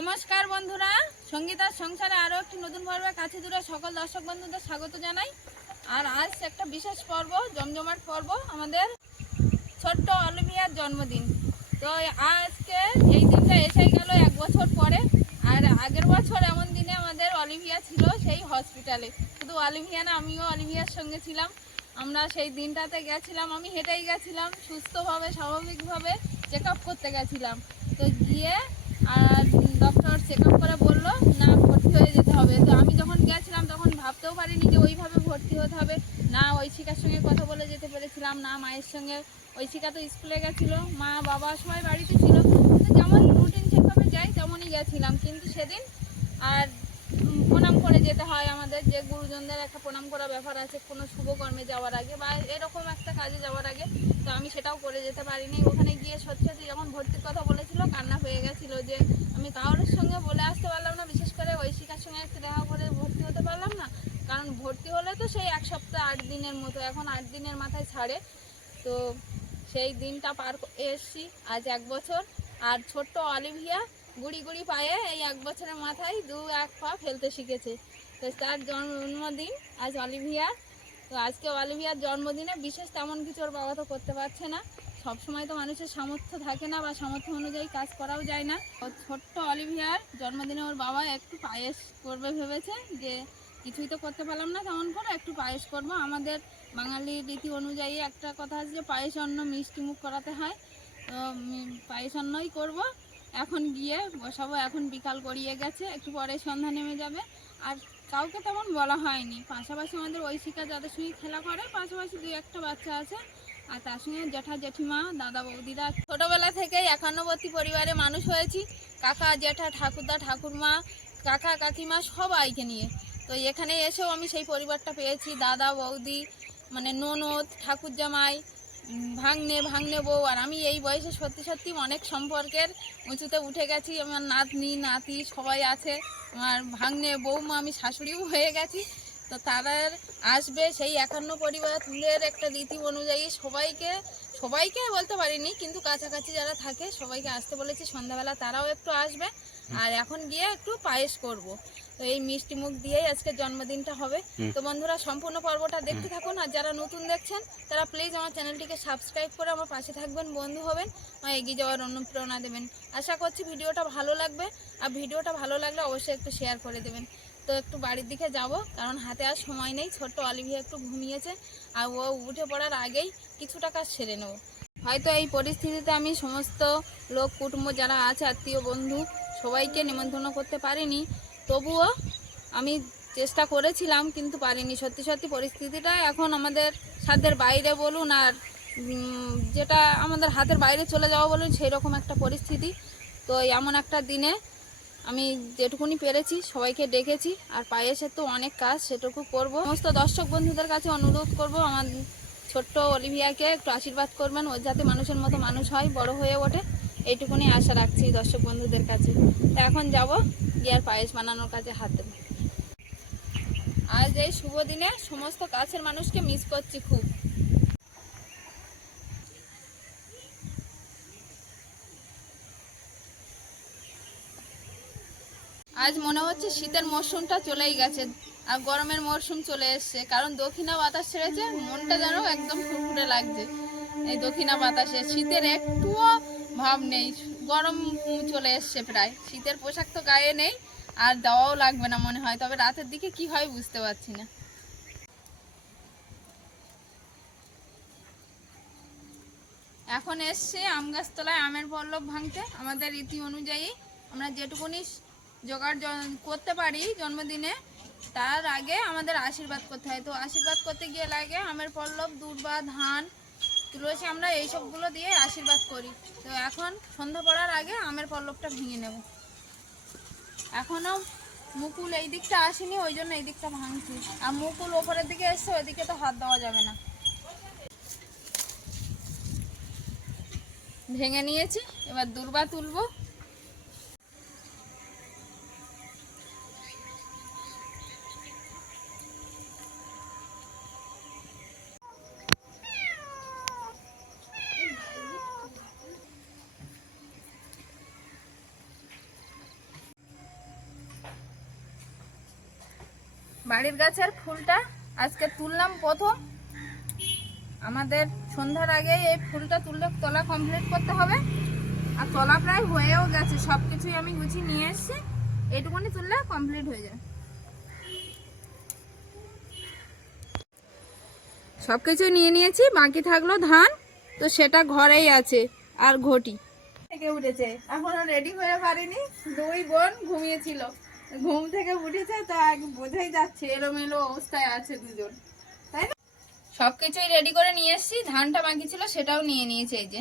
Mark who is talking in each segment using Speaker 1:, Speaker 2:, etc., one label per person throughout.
Speaker 1: নমস্কার বন্ধুরা। সঙ্গীতার সংসারে আরও একটি নতুন পর্বে কাছে দূরে সকল দর্শক বন্ধুদের স্বাগত জানাই। আর আজ একটা বিশেষ পর্ব, জমজমাট পর্ব, আমাদের ছোট্ট অলিভিয়ার জন্মদিন। তো আজকে এই দিনটা এসে গেল এক বছর পরে, আর আগের বছর এমন দিনে আমাদের অলিভিয়া ছিল সেই হসপিটালে। শুধু অলিভিয়া না, আমিও অলিভিয়ার সঙ্গে ছিলাম। আমরা সেই দিনটাতে গেছিলাম, আমি হেঁটেই গেছিলাম, সুস্থভাবে, স্বাভাবিকভাবে চেক আপ করতে গেছিলাম। তো গিয়ে আর চেক আপ করে বলল, না, ভর্তি হয়ে যেতে হবে। তো আমি যখন গেছিলাম, তখন ভাবতেও পারিনি যে ওইভাবে ভর্তি হতে হবে। না ঐশিকার সঙ্গে কথা বলে যেতে পেরেছিলাম। না, মায়ের সঙ্গে। ঐশিকা তো স্কুলে গেছিল। মা, বাবা সবাই বাড়িতে ছিল। যেমন রুটিন চেক আপে যাই, তেমনই গেছিলাম। কিন্তু সেদিন আর করে যেতে হয় আমাদের, যে গুরুজনদের একটা প্রণাম করা ব্যাপার আছে কোনো শুভকর্মে যাওয়ার আগে বা এরকম একটা কাজে যাওয়ার আগে, তো আমি সেটাও করে যেতে পারিনি। ওখানে গিয়ে সত্যি সত্যি যখন ভর্তির কথা বলেছিল, কান্না হয়ে গেছিল যে আমি কারোর সঙ্গে বলে আসতে পারলাম না, বিশেষ করে ঐশিকার সঙ্গে একটু দেখা করে ভর্তি হতে পারলাম না। কারণ ভর্তি হলে তো সেই এক সপ্তাহ আট দিনের মতো, এখন আট দিনের মাথায় ছাড়ে। তো সেই দিনটা পার এসছি, আজ এক বছর। আর ছোট্ট অলিভিয়া গুড়ি গুড়ি পায়ে এই এক বছরের মাথায় দু এক পা ফেলতে শিখেছে। তো তার জন্মদিন, আজ অলিভিয়ার তো আজকে অলিভিয়ার জন্মদিনে বিশেষ তেমন কিছু ওর বাবা তো করতে পারছে না। সব সময় তো মানুষের সামর্থ্য থাকে না বা সামর্থ্য অনুযায়ী কাজ করাও যায় না। ছোট্ট অলিভিয়ার জন্মদিনে ওর বাবা একটু পায়েস করবে ভেবেছে যে, কিছুই তো করতে পারলাম না তেমন করে, একটু পায়েস করব। আমাদের বাঙালি রীতি অনুযায়ী একটা কথা আছে যে, পায়েস, অন্ন, মিষ্টি মুখ করাতে হয়। তো পায়েস, অন্নই করব। এখন গিয়ে বসাবো, এখন বিকাল গড়িয়ে গেছে, একটু পরে সন্ধ্যা নেমে যাবে। আর কাউকে তেমন বলা হয়নি। পাশাপাশি আমাদের ঐশিকা যাদের সঙ্গে খেলা করে, পাশাপাশি দুই একটা বাচ্চা আছে। আর তার সঙ্গে জ্যাঠা জেঠিমা, দাদা বৌদিরা। ছোটোবেলা থেকেই একান্নবর্তী পরিবারে মানুষ হয়েছি। কাকা জ্যাঠা ঠাকুরদা, ঠাকুরমা, কাকা, কাকিমা সবাইকে নিয়ে। তো এখানে এসেও আমি সেই পরিবারটা পেয়েছি। দাদা, বৌদি মানে ননদ ঠাকুর জামাই উম, ভাগ্নে ভাগ্নে বউ আর আমি এই বয়সে সত্যি সত্যি অনেক সম্পর্কের উঁচুতে উঠে গেছি। আমার নাতনি নাতি সবাই আছে আমার ভাগ্নে বৌমা আমি শাশুড়িও হয়ে গেছি। তো তারা আসবে সেই একান্ন পরিবারের একটা রীতি অনুযায়ী সবাইকে সবাইকে বলতে পারিনি কিন্তু কাছাকাছি যারা থাকে সবাইকে আসতে বলেছি। সন্ধ্যাবেলা তারাও একটু আসবে আর এখন গিয়ে একটু পায়েস করব। তো এই মিষ্টি মুখ দিয়েই আজকে জন্মদিনটা হবে। তো বন্ধুরা সম্পূর্ণ পর্বটা দেখতে থাকুন আর যারা নতুন দেখছেন তারা প্লিজ আমার চ্যানেলটিকে সাবস্ক্রাইব করে আমার পাশে থাকবেন বন্ধু হবেন আর এগিয়ে যাওয়ার অনুপ্রেরণা দেবেন। আশা করছি ভিডিওটা ভালো লাগবে আর ভিডিওটা ভালো লাগলে অবশ্যই একটু শেয়ার করে দেবেন। তো একটু বাড়ির দিকে যাব কারণ হাতে আর সময় নেই। ছোট্ট অলিভিয়া একটু ঘুমিয়েছে আর ও উঠে পড়ার আগেই কিছুটা কাজ সেরে নেব। হয়তো এই পরিস্থিতিতে আমি সমস্ত লোক কুটুম্ব যারা আছে আত্মীয় বন্ধু সবাইকে নিমন্ত্রণ করতে পারিনি। তবুও আমি চেষ্টা করেছিলাম, কিন্তু পারিনি। সত্যি সত্যি পরিস্থিতিটা এখন আমাদের সাধ্যের বাইরে বলুন আর যেটা আমাদের হাতের বাইরে চলে যাওয়া বলুন সেই রকম একটা পরিস্থিতি। তো এমন একটা দিনে আমি যেটুকুনি পেরেছি, সবাইকে ডেকেছি, আর পায়েসের তো অনেক কাজ, সেটুকু করব। সমস্ত দর্শক বন্ধুদের কাছে অনুরোধ করব, আমার ছোট্ট অলিভিয়াকে একটু আশীর্বাদ করবেন, ও যাতে মানুষের মতো মানুষ হয়, বড় হয়ে ওঠে, এইটুকুনি আশা রাখছি দর্শক বন্ধুদের কাছে। তো এখন যাব। আর পায়েস বানানোর কাজে হাত দেবো। আজ এই শুভ দিনে সমস্ত কাছের মানুষকে মিস করছি খুব। আজ মনে হচ্ছে শীতের মরশুমটা চলেই গেছে আর গরমের মরশুম চলে এসছে, কারণ দক্ষিণা বাতাস ছেড়েছে, মনটা যেন একদম ফুরফুরে লাগছে। এই দক্ষিণা বাতাসে শীতের একটুও ভাব নেই। গরম চলে এসছে প্রায়। শীতের পোশাক তো গায়ে নেই, আর দেওয়াও লাগবে না মনে হয়। তবে রাতের দিকে কি হয় বুঝতে পারছি না। এখন এসছে আম গাছতলায় আমের পল্লব ভাঙতে। আমাদের রীতি অনুযায়ী আমরা যেটুকুনি জোগাড় করতে পারি জন্মদিনে, তার আগে আমাদের আশীর্বাদ করতে হয়। তো আশীর্বাদ করতে গিয়ে লাগে আমের পল্লব দুর্বা ধান তুলসী আমরা এইসবগুলো দিয়ে আশীর্বাদ করি। তো এখন সন্ধ্যা পড়ার আগে আমের পল্লবটা ভেঙে নেব। এখনও মুকুল এই দিকটা আসেনি, ওই জন্য এই দিকটা ভাঙছি। আর মুকুল ওপরের দিকে এসছে, ওইদিকে তো হাত দেওয়া যাবে না। ভেঙে নিয়েছি, এবার দুর্বা তুলবো। বাড়ির গাছের ফুলটা আজকে তুললাম প্রথম। আমাদের সন্ধ্যার আগে এই ফুলটা তুললে তলা কমপ্লিট করতে হবে। আর তলা প্রায় হয়েও গেছে সব কিছুই আমি গুছিয়ে নিয়ে এসেছি। এইটুকুনি তুললে কমপ্লিট হয়ে যায়। সব কিছু নিয়ে নিয়েছি, বাকি থাকল ধান। তো সেটা ঘরেই আছে, আর ঘটি। থেকে উঠেছে, এখনও রেডি হয়ে পারিনি দুই বোন ঘুমিয়েছিল। ঘুম থেকে উঠেছে তা এক- বোঝাই যাচ্ছে এলোমেলো অবস্থায় আছে দুজন। তাই না? সব কিছুই রেডি করে নিয়ে এসেছি ধানটা বাকি ছিল সেটাও নিয়ে নিয়েছে এই যে।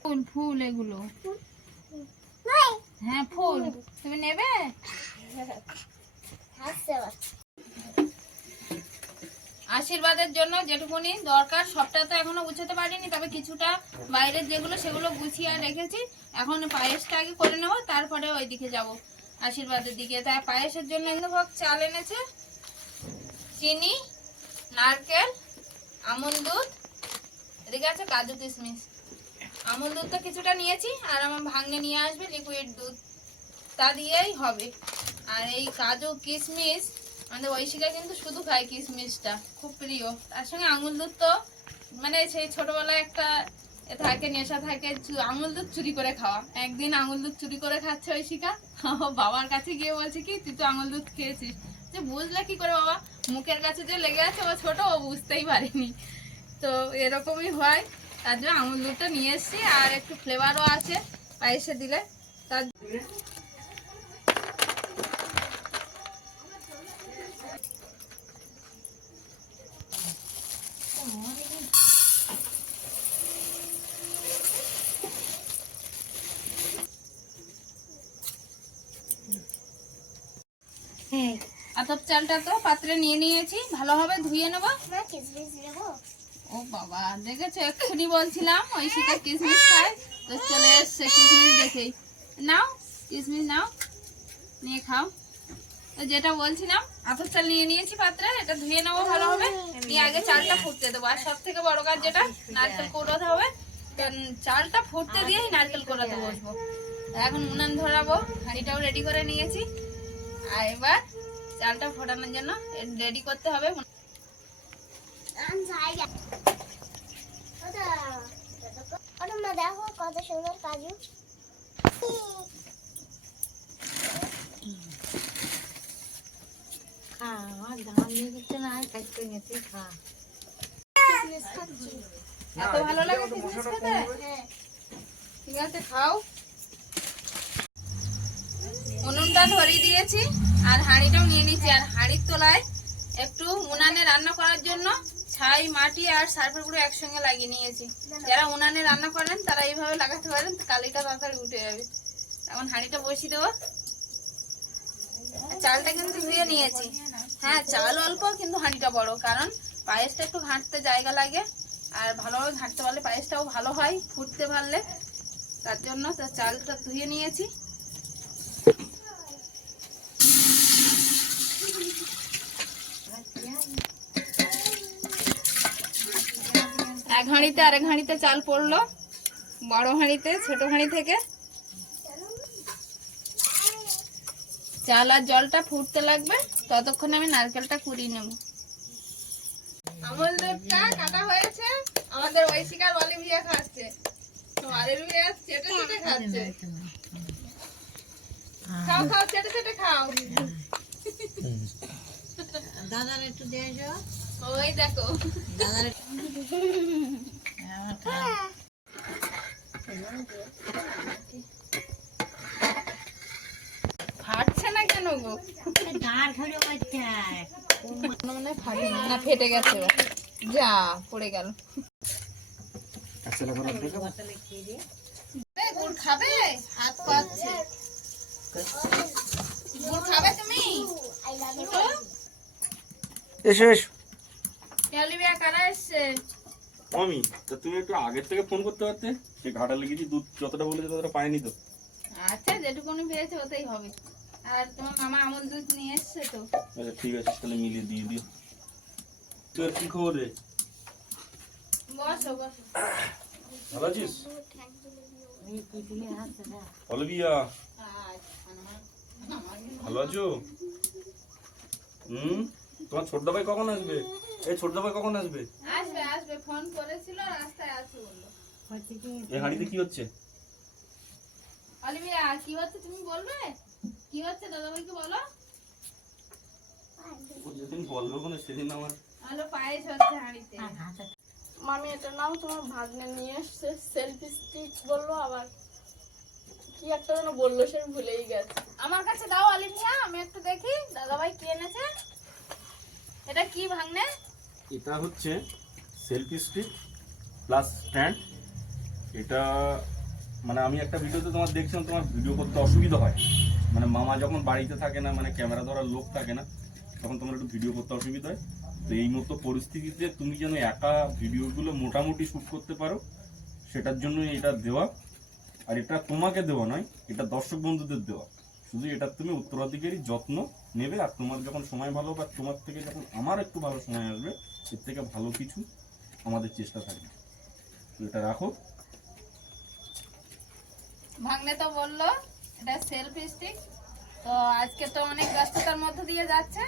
Speaker 1: ফুল ফুল এগুলো। হ্যাঁ ফুল। তুমি নেবে? আশীর্বাদের জন্য যেটুকুনি দরকার, সবটা তো এখনও গুছাতে পারিনি, তবে কিছুটা বাইরের যেগুলো সেগুলো গুছিয়ে রেখেছি। এখন পায়েসটা আগে করে নেব, তারপরে ওই দিকে যাব আশীর্বাদের দিকে। তাই পায়েসের জন্য ইন্দুভোগ চাল এনেছে, চিনি, নারকেল, আমন দুধ, এদিকে আছে কাজু কিশমিশ। আমল দুধ তো কিছুটা নিয়েছি, আর আমার ভাঙে নিয়ে আসবে লিকুইড দুধ। তা দিয়েই হবে। আর এই কাজু কিশমিশ আমাদের ঐশিকা কিন্তু শুধু খায় কিশমিশটা, খুব প্রিয়। তার সঙ্গে আঙুল দুধ তো মানে সেই ছোটবেলায় একটা থাকে, নেশা থাকে আঙুল দুধ চুরি করে খাওয়া। একদিন আঙুল দুধ চুরি করে খাচ্ছে ঐশিকা বাবার কাছে গিয়ে বলছে, কি, তুই তো আঙুল দুধ খেয়েছিস? যে বুঝলে কি করে বাবা, মুখের কাছে যে লেগে আছে ও ছোট, ও বুঝতেই পারেনি। তো এরকমই হয়। তার জন্য আঙুল দুধটা নিয়ে এসেছি, আর একটু ফ্লেভারও আছে পায়েসে দিলে। তার আতপ চালটা তো পাত্রে নিয়ে নিয়েছি ভালোভাবে ধুয়ে নেব। ও বাবা দেখেছ এক্ষুনি বলছিলাম ওই সেটা কিসমিস খায়। তো চলে এসছে কিসমিস দেখেই। নাও কিসমিস নাও নিয়ে খাও। তো যেটা বলছিলাম আতর চাল নিয়ে নিয়েছি পাত্রে এটা ধুয়ে নেব ভালোভাবে নিয়ে আগে চালটা ফুটতে দেবো। আর সব থেকে বড় কাজ যেটা নারকেল কোড়াতে হবে। চালটা ফুটতে দিয়েই নারকেল কোড়াতে বসবো। এখন উনান ধরাবো হাঁড়িটাও রেডি করে নিয়েছি। আর এবার চালটা ফোটানোর জন্য রেডি করতে হবে।
Speaker 2: দেখো কত সুন্দর কাজু
Speaker 1: এত ভালো লাগে ঠিক আছে খাও। উনুনটা ধরিয়ে দিয়েছি, আর হাঁড়িটাও নিয়ে নিয়েছি আর হাঁড়ির তোলায় একটু উনানে রান্না করার জন্য ছাই, মাটি আর সার্ফের গুঁড়ো একসঙ্গে লাগিয়ে নিয়েছি। যারা উনানে রান্না করেন, তারা এইভাবে লাগাতে পারেন, কালিটা তাড়াতাড়ি উঠে যাবে। এখন হাঁড়িটা বসিয়ে দেবো। চালটা কিন্তু ধুয়ে নিয়েছি। হ্যাঁ চাল অল্প, কিন্তু হাঁড়িটা বড়, কারণ পায়েসটা একটু ঘাঁটতে জায়গা লাগে। আর ভালোভাবে ঘাঁটতে পারলে পায়েসটাও ভালো হয়, ফুটতে পারলে। তার জন্য চালটা ধুয়ে নিয়েছি। এক হাঁড়িতে আরেক হাঁড়িতে চাল পড়ল বড় হাঁড়িতে ছোট হাঁড়ি থেকে। চাল আর জলটা ফুটতে লাগবে ততক্ষণে আমি নারকেলটা কুড়িয়ে নেব। আমল দুধটা কাটা হয়েছে আমাদের ঐশিকার অলিভিয়া খাচ্ছে। অলিভিয়া চেটে চেটে খাচ্ছে। খাও খাও চেটে চেটে খাও।
Speaker 3: দাদার একটু দিয়ে যাও
Speaker 1: ওই দেখো। ফাটছে না কেন গো? ফেটে গেছে যা, পড়ে গেল। গুড় খাবে? হাত পাচ্ছে গুড় খাবে তুমি?
Speaker 4: এসো এসো। তা তুমি একটু আগের থেকে ফোন করতে পারতে? সে ঘাটা লেগেছি দুধ যতটা বলেছে ততটা পাইনি তো।
Speaker 1: আচ্ছা যেটুকুনি পেয়েছে ওতেই হবে। আর তোমার মামা আমল দুধ নিয়ে এসছে তো?
Speaker 4: আচ্ছা ঠিক আছে তাহলে মিলিয়ে দিয়ে দিও। তোর কি খবর রে?
Speaker 1: বসো বসো।
Speaker 4: ভালো আছিস? অলিভিয়া ভালো আছো? হুম? তোমার ছোট ভাই কখন আসবে? এই ছোট ভাই কখন আসবে?
Speaker 1: আসবে আসবে ফোন করেছিল রাস্তায় আসবে বলল।
Speaker 4: এই হাঁড়িতে কি হচ্ছে?
Speaker 1: অলিভিয়া কি হচ্ছে তুমি বলবে? কি হচ্ছে দাদাভাইকে বলো।
Speaker 4: যেদিন বলবে কোনো সেদিন আমার
Speaker 1: আলো পায়েস হচ্ছে হাঁড়িতে।
Speaker 3: আর হাতে
Speaker 2: মামি এটা নাও তোমার ভাগ্নে নিয়ে এসছে সেলফি স্টিক বলল আবার কি একটা যেন বলল সে ভুলেই গেছে।
Speaker 1: আমার কাছে দাও অলিভিয়া আমি একটু দেখি দাদাভাই কি এনেছে? এটা কি ভাঙনে
Speaker 4: এটা হচ্ছে সেলফি স্টিক প্লাস স্ট্যান্ড এটা মানে আমি একটা ভিডিওতে তোমার দেখছিলাম, তোমার ভিডিও করতে অসুবিধা হয়। মানে মামা যখন বাড়িতে থাকে না মানে ক্যামেরা ধরার লোক থাকে না, তখন তোমার একটু ভিডিও করতে অসুবিধা হয়। তো এই মতো পরিস্থিতিতে তুমি যেন একা ভিডিওগুলো মোটামুটি শ্যুট করতে পারো, সেটার জন্য এটা দেওয়া। আর এটা তোমাকে দেওয়া নয়, এটা দর্শক বন্ধুদের দেওয়া। শুধু এটা তুমি উত্তরাধিকারী যত্ন নেবে, আর তোমার যখন সময় ভালো বা তোমার থেকে যখন আমার একটু ভালো সময় আসবে এর থেকে ভালো কিছু আমাদের চেষ্টা থাকবে। তো এটা রাখো।
Speaker 1: ভাঙনে তো বলল এটা সেলফ স্টিক তো আজকে তো অনেক ব্যস্ততার মধ্যে দিয়ে যাচ্ছে।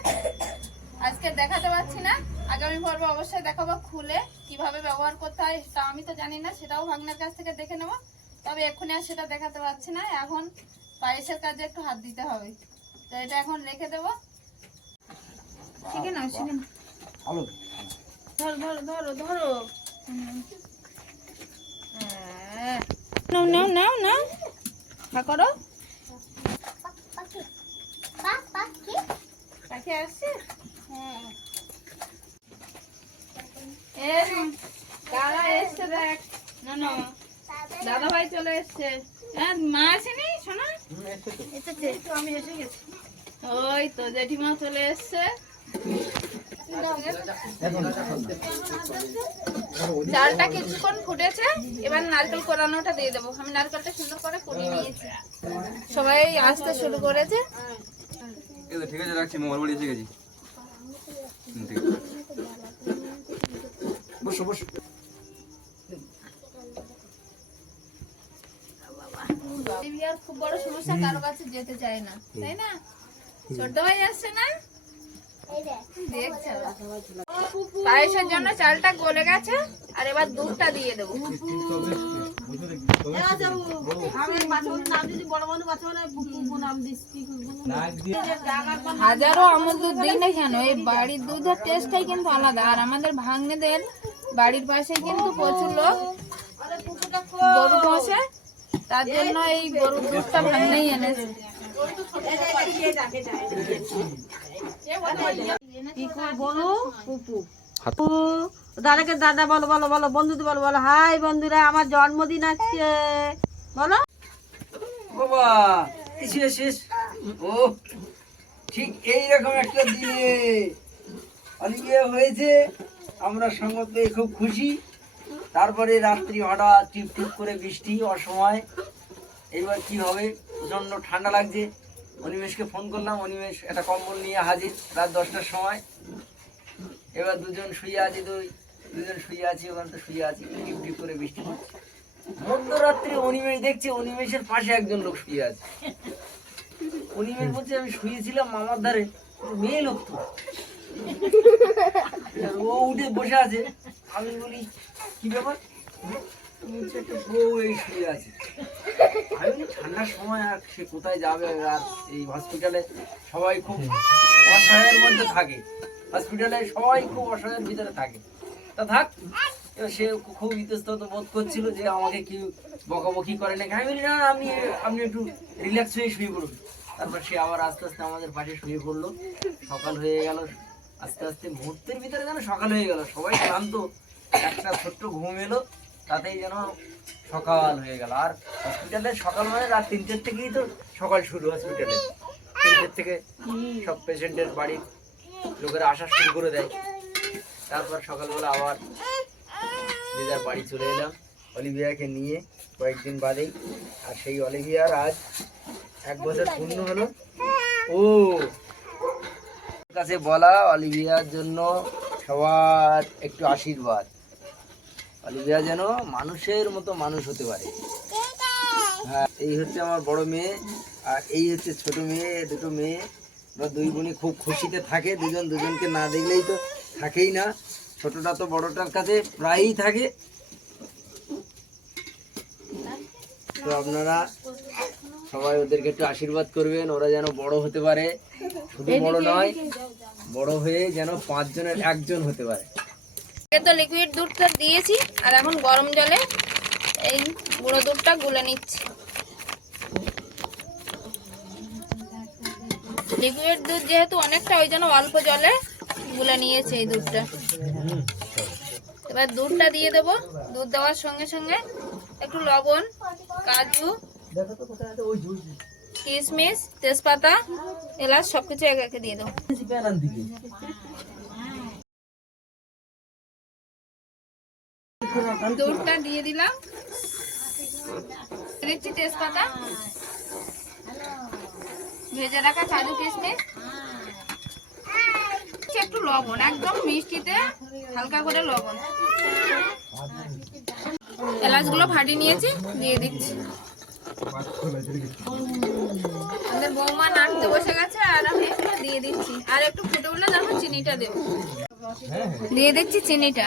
Speaker 1: আজকে দেখাতে পারছি না। আগামী পর্বে অবশ্যই দেখাবো খুলে কীভাবে ব্যবহার করতে হয় তা আমি তো জানি না সেটাও ভাগ্নের কাছ থেকে দেখে নেব। তবে এক্ষুনি আর সেটা দেখাতে পারছি না। এখন পায়েসের কাজে একটু হাত দিতে হবে। তো এটা এখন রেখে দেবো। শিখে
Speaker 4: ভালো
Speaker 1: ধরো ধরো ধরো ধরো। হ্যাঁ। নাও নাও নাও নাও। হা করো। পাখি আসছে? হ্যাঁ কারা এসছে দেখ। না না দাদা ভাই চলে এসছে। হ্যাঁ মা আসেনি? শোনা এসেছে। আমি এসে গেছি। ওই তো জেঠিমা চলে এসছে। চালটা কিছুক্ষণ ফুটেছে। এবার নারকেল কোরানোটা দিয়ে দেবো। আমি নারকেলটা সুন্দর করে কুড়িয়ে নিয়েছি। সবাই আসতে শুরু করেছে।
Speaker 5: ঠিক আছে রাখছি। মোবাইল বাড়ি এসে গেছি। বসো বসো।
Speaker 1: খুব বড় সমস্যা কারও কাছে যেতে চায় না। তাই না? ছোট ভাই আসছে না। পায়েসের জন্য চালটা গলে গেছে, আর এবার দুধটা দিয়ে দেবো। হাজারো আমল দুধ দিই না কেন? এই বাড়ির দুধের টেস্টটাই কিন্তু আলাদা, আর আমাদের ভাগ্নেদের বাড়ির পাশে কিন্তু প্রচুর লোক গরু পোষে, তার জন্য এই গরুর দুধটা ভাগ্নেই এনেছে।
Speaker 3: দাদাকে দাদা বলো বলো বলো বন্ধুদের বলো বলো। হাই বন্ধুরা আমার জন্মদিন আসছে। বলো।
Speaker 6: বাবা ও ঠিক এইরকম একটা দিনে অলিভিয়া হয়েছে আমরা সঙ্গ পেয়ে খুব খুশি। তারপরে রাত্রি হঠাৎ টিপ টিপ করে বৃষ্টি অসময়। এবার কি হবে? প্রচণ্ড ঠান্ডা লাগছে। অনিমেষকে ফোন করলাম, অনিমেষ একটা কম্বল নিয়ে হাজির রাত দশটার সময়। এবার দুজন শুয়ে আছি দুই, দুজন শুয়ে আছি, ওখানে তো শুয়ে আছি, টিপ টিপ করে বৃষ্টি পড়ছে মধ্যরাত্রে অনিমেষ দেখছি, অনিমেষের পাশে একজন লোক শুয়ে আছে। অনিমেষ বলছে, আমি শুয়েছিলাম মামার ধারে মেয়ে লোক তো। ও উঠে বসে আছে। আমি বলি, কি ব্যাপার? একটা বউ এই শুয়ে আছে। আমি ঠান্ডার সময় আর সে কোথায় যাবে আর এই হসপিটালে সবাই খুব অসহায়ের মধ্যে থাকে। হসপিটালে সবাই খুব অসহায়ের ভিতরে থাকে। তা থাক সে খুব ইতস্তত বোধ করছিল যে আমাকে কি বকাবকি করে নাকি। আমি বলি না আপনি আপনি একটু রিল্যাক্স হয়ে শুয়ে পড়ুন। তারপর সে আবার আস্তে আস্তে আমাদের পাশে শুয়ে পড়ল। সকাল হয়ে গেল আস্তে আস্তে মুহূর্তের ভিতরে যেন সকাল হয়ে গেল। সবাই ক্লান্ত একটা ছোট্ট ঘুম এলো তাতেই যেন সকাল হয়ে গেল। আর হসপিটালে সকাল মানে রাত তিনটের থেকেই তো সকাল শুরু হসপিটালে তিনটের থেকে সব পেশেন্টের বাড়ির লোকেরা আসা শুরু করে দেয়। তারপর সকালবেলা আবার যে যার বাড়ি চলে এলাম। অলিভিয়াকে নিয়ে কয়েকদিন বাদেই। আর সেই অলিভিয়ার আজ এক বছর পূর্ণ হলো। ও! কাছে বলা অলিভিয়ার জন্য সবার একটু আশীর্বাদ। অলিভিয়া যেন মানুষের মতো মানুষ হতে পারে। হ্যাঁ এই হচ্ছে আমার বড় মেয়ে আর এই হচ্ছে ছোট মেয়ে দুটো মেয়ে। ওরা দুই বোনই খুব খুশিতে থাকে দুজন দুজনকে না দেখলেই তো থাকেই না। ছোটটা তো বড়টার কাছে প্রায়ই থাকে। তো আপনারা সবাই ওদেরকে একটু আশীর্বাদ করবেন ওরা যেন বড় হতে পারে। শুধু বড় নয় বড় হয়ে যেন পাঁচজনের একজন হতে পারে।
Speaker 1: আগে তো লিকুইড দুধটা দিয়েছি, আর এখন গরম জলে এই গুঁড়ো দুধটা গুলে নিচ্ছি। লিকুইড দুধ যেহেতু অনেকটা, ওই জন্য অল্প জলে গুলে নিয়েছে এই দুধটা। এবার দুধটা দিয়ে দেবো। দুধ দেওয়ার সঙ্গে সঙ্গে একটু লবণ, কাজু, কিশমিশ, তেজপাতা, এলাচ, সবকিছু এক একে দিয়ে দেবো। দুধটা দিয়ে দিলাম। দিচ্ছি তেজপাতা। ভেজে রাখা কাজু কিশমিশ একটু লবণ, একদম মিষ্টিতে হালকা করে লবণ। এলাচগুলো ফাটিয়ে নিয়েছি, দিয়ে দিচ্ছি। আমাদের বৌমা নাড়তে বসে গেছে, আর আমি এগুলো দিয়ে দিচ্ছি। আর একটু ফুটে উঠলে তারপর চিনিটা দেবো। দিয়ে দিচ্ছি চিনিটা।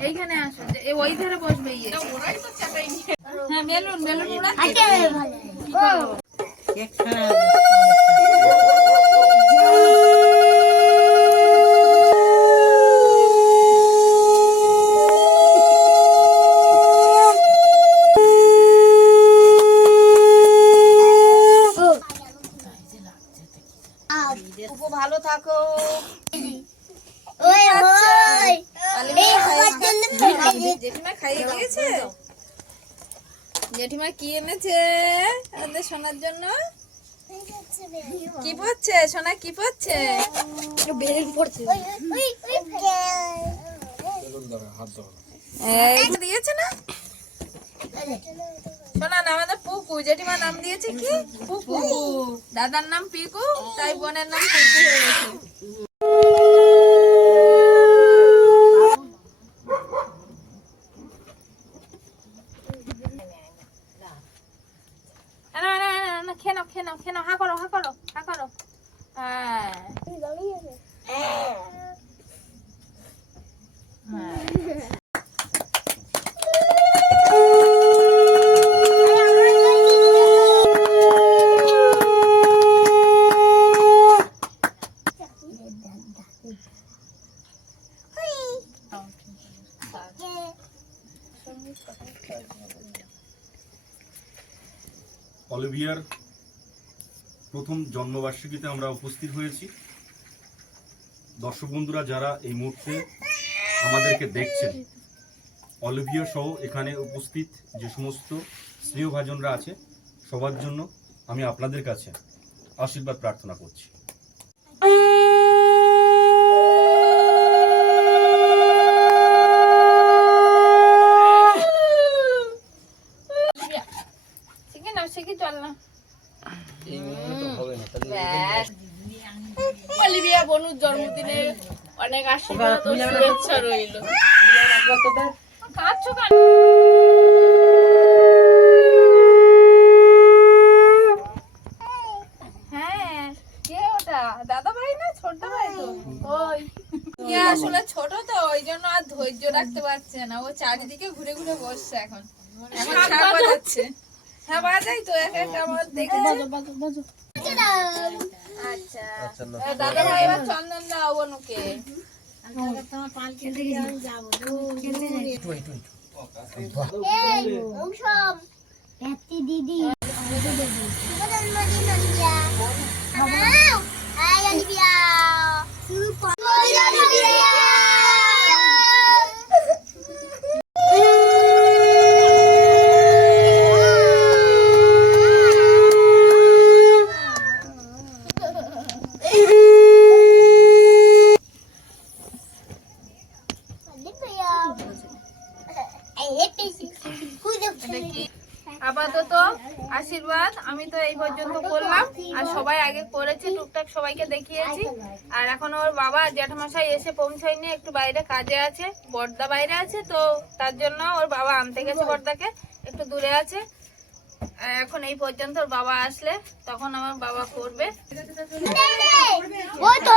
Speaker 1: এইখানে আসো এ ওই ধারে বসবে ইয়ে। হ্যাঁ বেলুন বেলুন
Speaker 3: খুব ভালো থাকো
Speaker 7: ওই ওই এই আমার জন্য ফেলে দে।
Speaker 1: জেঠিমা খাইয়ে দিয়েছে জেঠিমা কি এনেছে আমাদের সোনার জন্য? কি পড়ছে সোনা কি পড়ছে
Speaker 7: ওই ওই
Speaker 1: দিয়েছে না? শোনা না আমাদের পুকু। জেঠিমা নাম দিয়েছে কি? পুকু। দাদার নাম পিকু তাই বোনের নাম পুকু। হয়ে গেছে না, না, না, না, না, খেয়ে নাও, খেয়ে নাও, খেয়ে নাও, হা করো, হা করো, হা করো। হ্যাঁ।
Speaker 4: অলিভিয়ার প্রথম জন্মবার্ষিকীতে আমরা উপস্থিত হয়েছি। দর্শক বন্ধুরা, যারা এই মুহূর্তে আমাদেরকে দেখছেন, অলিভিয়া সহ এখানে উপস্থিত যে সমস্ত স্নেহভাজনরা আছে, সবার জন্য আমি আপনাদের কাছে আশীর্বাদ প্রার্থনা করছি
Speaker 1: শিখে নাও, শিখে চল না।
Speaker 6: এই মেয়ে তো হবে না তাহলে
Speaker 1: ব্যাস।
Speaker 2: অলিভিয়া বনুর জন্মদিনে অনেক আশীর্বাদ ও শুভেচ্ছা রইল।
Speaker 1: কাঁদছো কেন? হ্যাঁ, কে ওটা? দাদা ভাই না ছোট ভাই তো? ওই। আসলে ছোট তো ওই জন্য আর ধৈর্য রাখতে পারছে না। ও চারিদিকে ঘুরে ঘুরে বসছে এখন। এখন শাক বাজাচ্ছে। হ্যাঁ বাজাই তো এক একটা আমার দেখেছে আচ্ছা। দাদা ভাই এবার চন্দন দাও
Speaker 7: হ্যাপি দিদি জন্মদিন অলিভিয়া আই অলিভিয়া
Speaker 1: আমি তো এই পর্যন্ত করলাম আর সবাই আগে করেছে টুকটাক সবাইকে দেখিয়েছি আর এখন ওর বাবা আর জ্যাঠামশাই এসে পৌঁছায়নি একটু বাইরে কাজে আছে বর্দা বাইরে আছে তো তার জন্য ওর বাবা আনতে গেছে বর্দাকে একটু দূরে আছে। আর এখন এই পর্যন্ত ওর বাবা আসলে তখন আমার বাবা করবে
Speaker 7: ও তো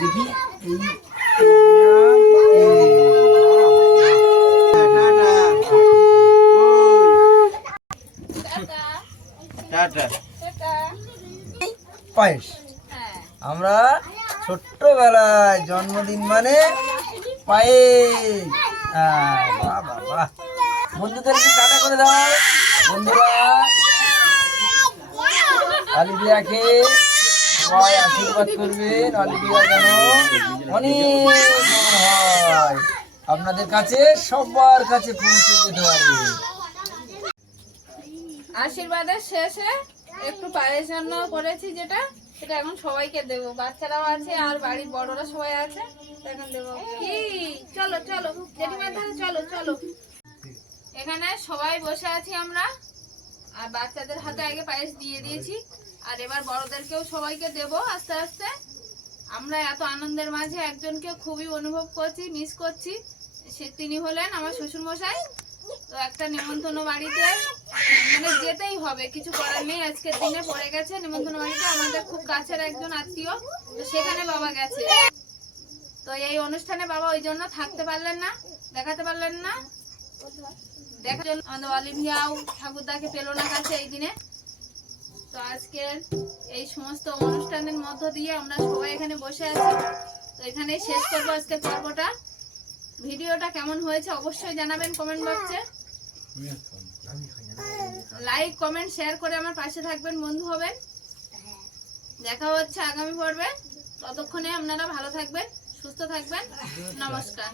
Speaker 6: দেখি এই পায়েস আমরা ছোট্টবেলায় জন্মদিন মানে পায়েস হ্যাঁ, বাহ, বাহ, বাহ। বন্ধুদেরকে টাটা করে দাও বন্ধুরা অলিভিয়াকে সবাই আশীর্বাদ করবেন অলিভিয়া যেন অনেক হয়। আপনাদের কাছে, সবার কাছে পৌঁছে যেতে পারবে।
Speaker 1: আশীর্বাদের শেষে একটু পায়েস রান্না করেছি যেটা, সেটা এখন সবাইকে দেবো। বাচ্চারাও আছে, আর বাড়ির বড়রা সবাই আছে এখন দেবো। কি? চলো চলো। জেঠিমার ধারে চলো চলো। এখানে সবাই বসে আছি আমরা। আর বাচ্চাদের হাতে আগে পায়েস দিয়ে দিয়েছি। আর এবার বড়দেরকেও সবাইকে দেবো আস্তে আস্তে। আমরা এত আনন্দের মাঝে একজনকে খুবই অনুভব করছি মিস করছি। সে তিনি হলেন আমার শ্বশুর মশাই তো একটা নেমন্তন্ন বাড়িতে মানে যেতেই হবে, কিছু করার নেই। আজকের দিনে পড়ে গেছে, নেমন্তন্ন বাড়িতে আমাদের খুব কাছের একজন আত্মীয়, তো সেখানে বাবা গেছে। তো এই অনুষ্ঠানে বাবা ওই জন্য থাকতে পারলেন না, দেখাতে পারলেন না। দেখার জন্য অলিভিয়াও ঠাকুরদাকে পেল না কাছে এই দিনে। তো আজকের এই সমস্ত অনুষ্ঠানের মধ্য দিয়ে আমরা সবাই এখানে বসে আছি। তো এখানেই শেষ করব আজকের পর্বটা। ভিডিওটা কেমন হয়েছে অবশ্যই জানাবেন কমেন্ট বক্সে লাইক কমেন্ট শেয়ার করে আমার পাশে থাকবেন, বন্ধু হবেন। দেখা হচ্ছে আগামী পর্বে। ততক্ষণে আপনারা ভালো থাকবেন, সুস্থ থাকবেন। নমস্কার।